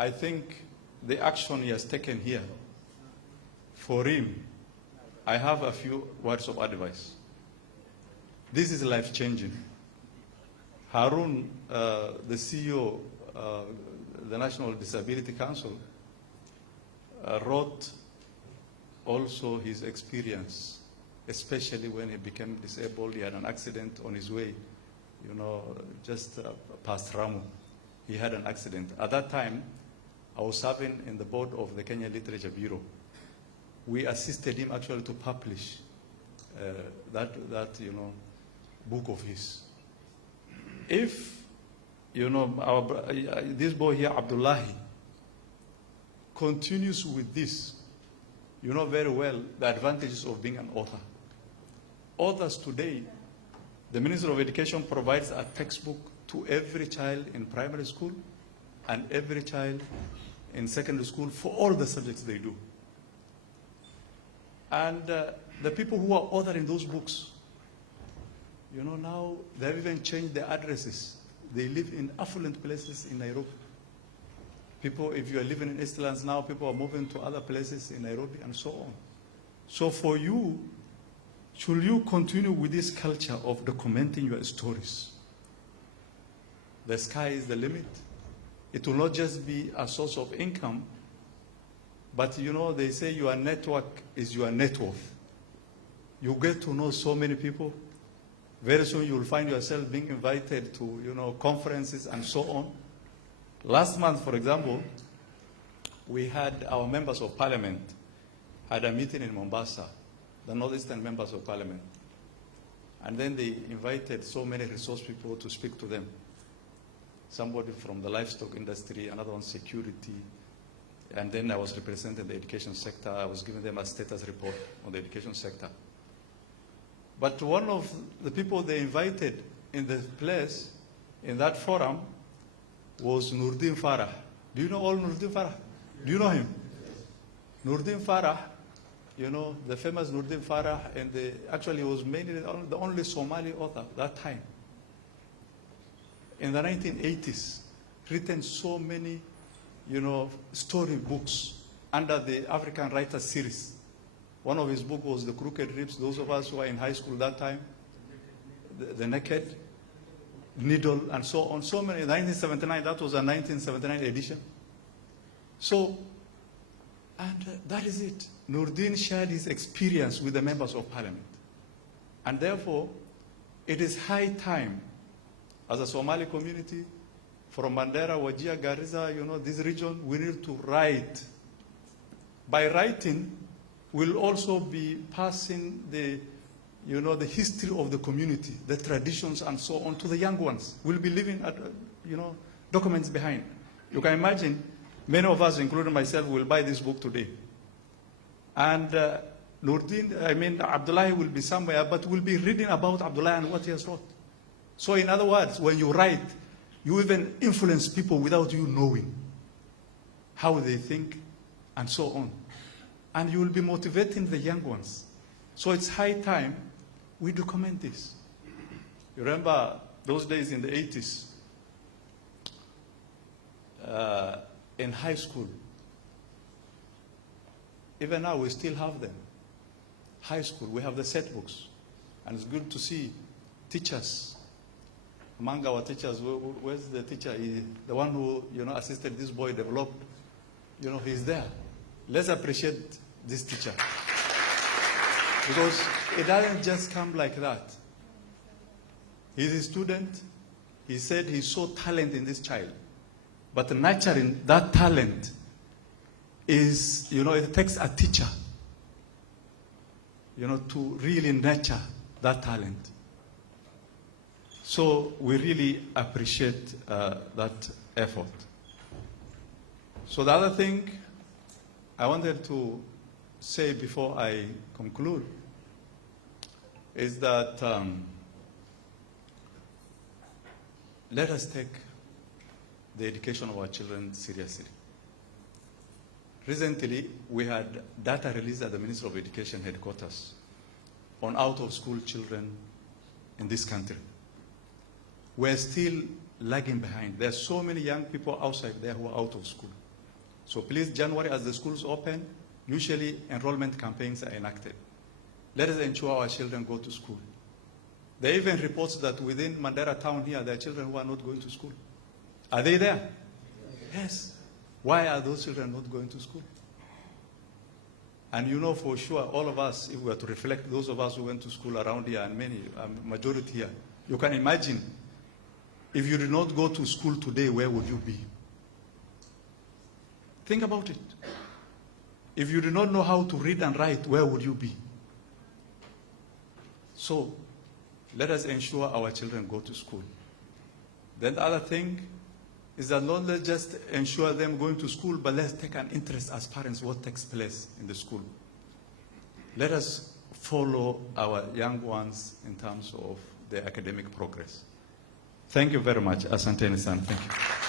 I think the action he has taken here, for him, I have a few words of advice. This is life-changing. Harun, the CEO, the National Disability Council, wrote also his experience, especially when he became disabled. He had an accident on his way, just past Ramu. He had an accident. At that time, I was serving in the board of the Kenya Literature Bureau. We assisted him actually to publish that book of his. If, this boy here, Abdullahi, continues with this, you know very well the advantages of being an author. Authors today, the Ministry of Education provides a textbook to every child in primary school and every child in secondary school for all the subjects they do. And the people who are authoring those books, now they've even changed their addresses. They live in affluent places in Nairobi. People, if you are living in Eastlands now, people are moving to other places in Nairobi and so on. So for you, should you continue with this culture of documenting your stories? The sky is the limit. It will not just be a source of income, but they say your network is your net worth. You get to know so many people. Very soon you will find yourself being invited to conferences and so on. Last month, for example, we had our members of parliament had a meeting in Mombasa, the Northeastern members of parliament. And then they invited so many resource people to speak to them. Somebody from the livestock industry, another one security, and then I was representing the education sector. I was giving them a status report on the education sector. But one of the people they invited in the place, in that forum, was Nurdin Farah. Do you know all Nurdin Farah? Do you know him? Nurdin Farah, the famous Nurdin Farah, and actually he was mainly the only Somali author that time. In the 1980s, written so many, story books under the African Writers series. One of his books was The Crooked Ribs. Those of us who were in high school that time, The Naked, Needle, and so on. So many. In 1979, that was a 1979 edition. So, and that is it. Nurdin shared his experience with the members of parliament. And therefore, it is high time, as a Somali community, from Mandera, Wajir, Garissa, this region, we need to write. By writing, we'll also be passing the history of the community, the traditions and so on to the young ones. We'll be leaving, documents behind. You can imagine, many of us, including myself, will buy this book today. And Abdullahi will be somewhere, but we'll be reading about Abdullahi and what he has wrote. So in other words, when you write, you even influence people without you knowing how they think and so on. And you will be motivating the young ones. So it's high time we document this. You remember those days in the 80s, in high school. Even now we still have them. High school, we have the set books. And it's good to see teachers. Among our teachers, where's the teacher? The one who assisted this boy develop, he's there. Let's appreciate this teacher. Because it doesn't just come like that. He's a student. He said he saw talent in this child. But nurturing that talent is, it takes a teacher, to really nurture that talent. So we really appreciate that effort. So the other thing I wanted to say before I conclude is that let us take the education of our children seriously. Recently, we had data released at the Ministry of Education headquarters on out-of-school children in this country. We're still lagging behind. There are so many young people outside there who are out of school. So please, January, as the schools open, usually enrollment campaigns are enacted. Let us ensure our children go to school. There are even reports that within Mandera town here, there are children who are not going to school. Are they there? Yes. Why are those children not going to school? And you know for sure, all of us, if we were to reflect, those of us who went to school around here, and many, majority here, you can imagine, if you did not go to school today, where would you be? Think about it. If you do not know how to read and write, where would you be? So, let us ensure our children go to school. Then the other thing is that not let's just ensure them going to school, but let's take an interest as parents what takes place in the school. Let us follow our young ones in terms of their academic progress. Thank you very much. Asanteni sana. Thank you.